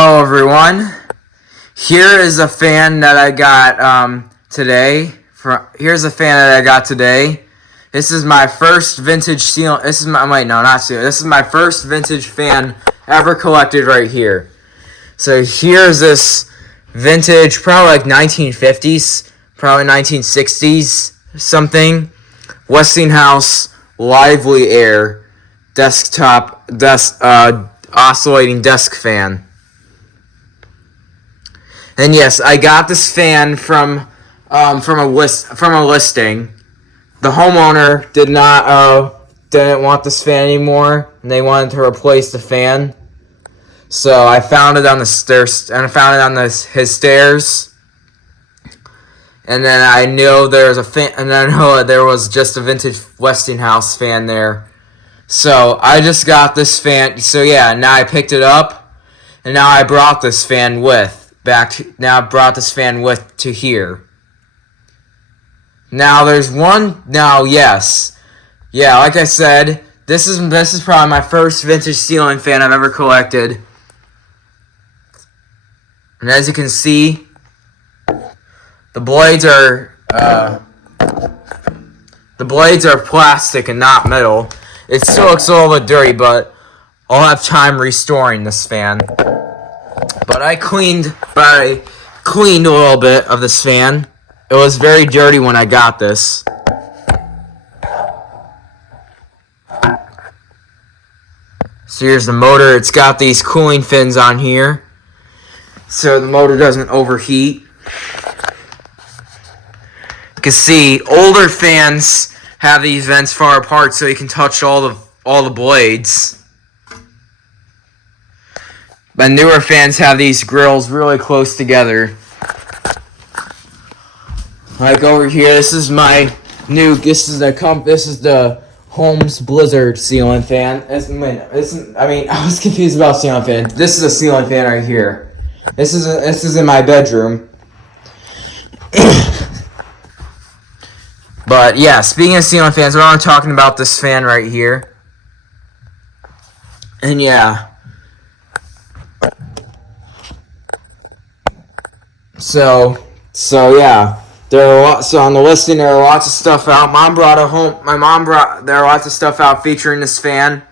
Hello everyone. Here is a fan that I got today. Here's a fan that I got today. This is my first vintage ceiling. This is my first vintage fan ever collected right here. So here's this vintage, probably like 1950s, probably 1960s something. Westinghouse Lively Aire oscillating desk fan. And yes, I got this fan from a listing. The homeowner didn't want this fan anymore, and they wanted to replace the fan. So I found it on the stairs, and I found it on his stairs. And then I knew there was a fan, and then I know there was just a vintage Westinghouse fan there. So I just got this fan. So yeah, now I picked it up, and now I brought this fan to here. Now there's one. Now yes, yeah. Like I said, this is probably my first vintage ceiling fan I've ever collected. And as you can see, the blades are plastic and not metal. It still looks a little bit dirty, but I'll have time restoring this fan. But I cleaned a little bit of this fan. It was very dirty when I got this. So here's the motor. It's got these cooling fins on here, so the motor doesn't overheat. You can see older fans have these vents far apart so you can touch all the blades. But newer fans have these grills really close together. Like over here, this is the Holmes Blizzard ceiling fan. I was confused about ceiling fan. This is a ceiling fan right here. This is in my bedroom. But yeah, speaking of ceiling fans, we're only talking about this fan right here. And yeah. So yeah. There on the listing there are lots of stuff out. There are lots of stuff out featuring this fan.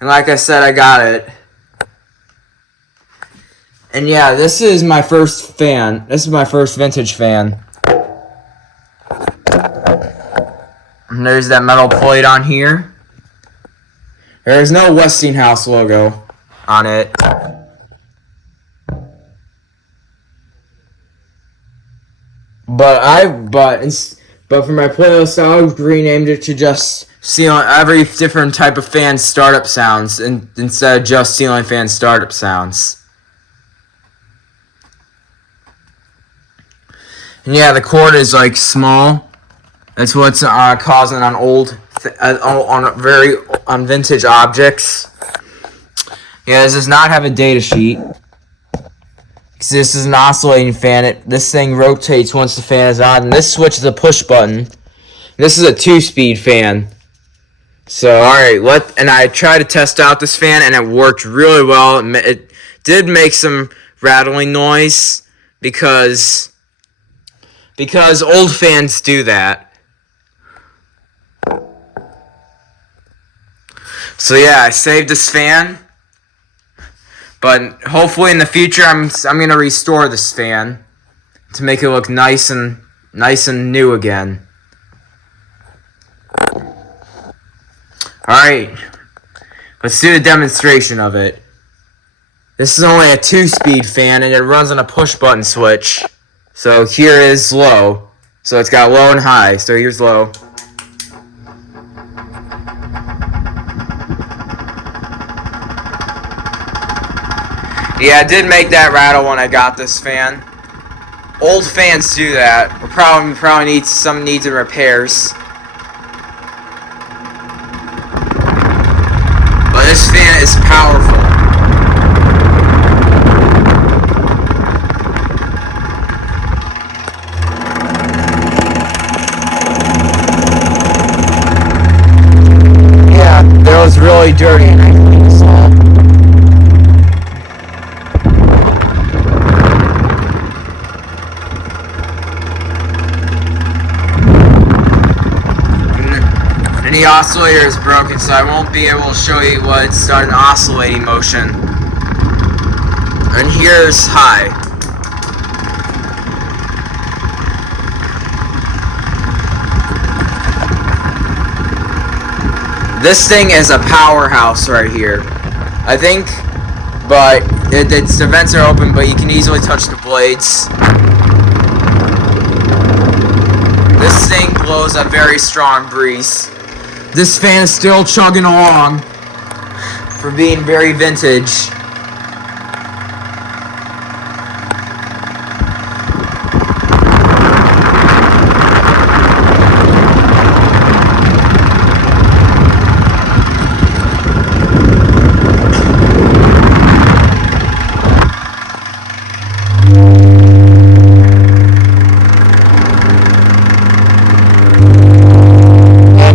And like I said, I got it. And yeah, this is my first fan. This is my first vintage fan. And there's that metal plate on here. There's no Westinghouse logo on it. But for my playlist, I renamed it to just every different type of fan startup sounds instead of just ceiling fan startup sounds. And yeah, the cord is like small. That's what's causing on vintage objects. Yeah, this does not have a data sheet. This is an oscillating fan. This thing rotates once the fan is on, and this switch is a push button. This is a 2-speed fan. So alright, and I tried to test out this fan, and it worked really well. It did make some rattling noise because old fans do that. So yeah, I saved this fan. But hopefully in the future, I'm gonna restore this fan to make it look nice and new again. All right, let's do a demonstration of it. This is only a 2-speed fan, and it runs on a push button switch. So here is low. So it's got low and high. So here's low. Yeah, I did make that rattle when I got this fan. Old fans do that. We probably need some needs and repairs. But this fan is powerful. Yeah, that was really dirty and I cleaned this all. oscillator is broken, so I won't be able to show you what it's done in oscillating motion. And here's high. This thing is a powerhouse right here, I think, but the vents are open, but you can easily touch the blades. This thing blows a very strong breeze. This fan is still chugging along for being very vintage.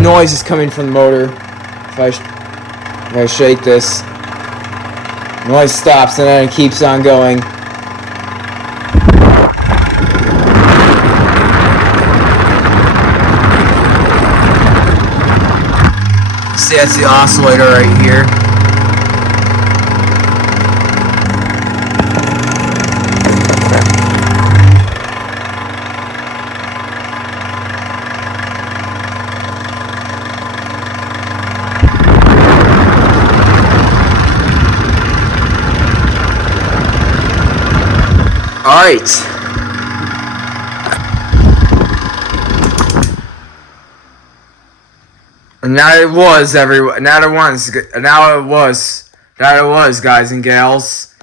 Noise is coming from the motor. If I shake this, noise stops and then it keeps on going. See, that's the oscillator right here. Alright. Now it was, guys and gals.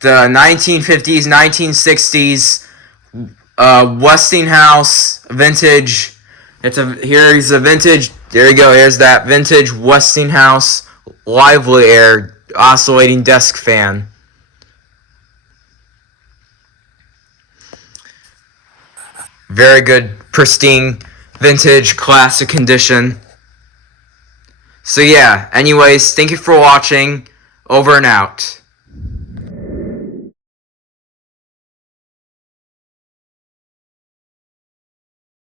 The 1950s, 1960s Westinghouse vintage. Here's a vintage. There you go. Here's that vintage Westinghouse Lively Aire oscillating desk fan. Very good, pristine, vintage, classic condition. So yeah, anyways, thank you for watching. Over and out.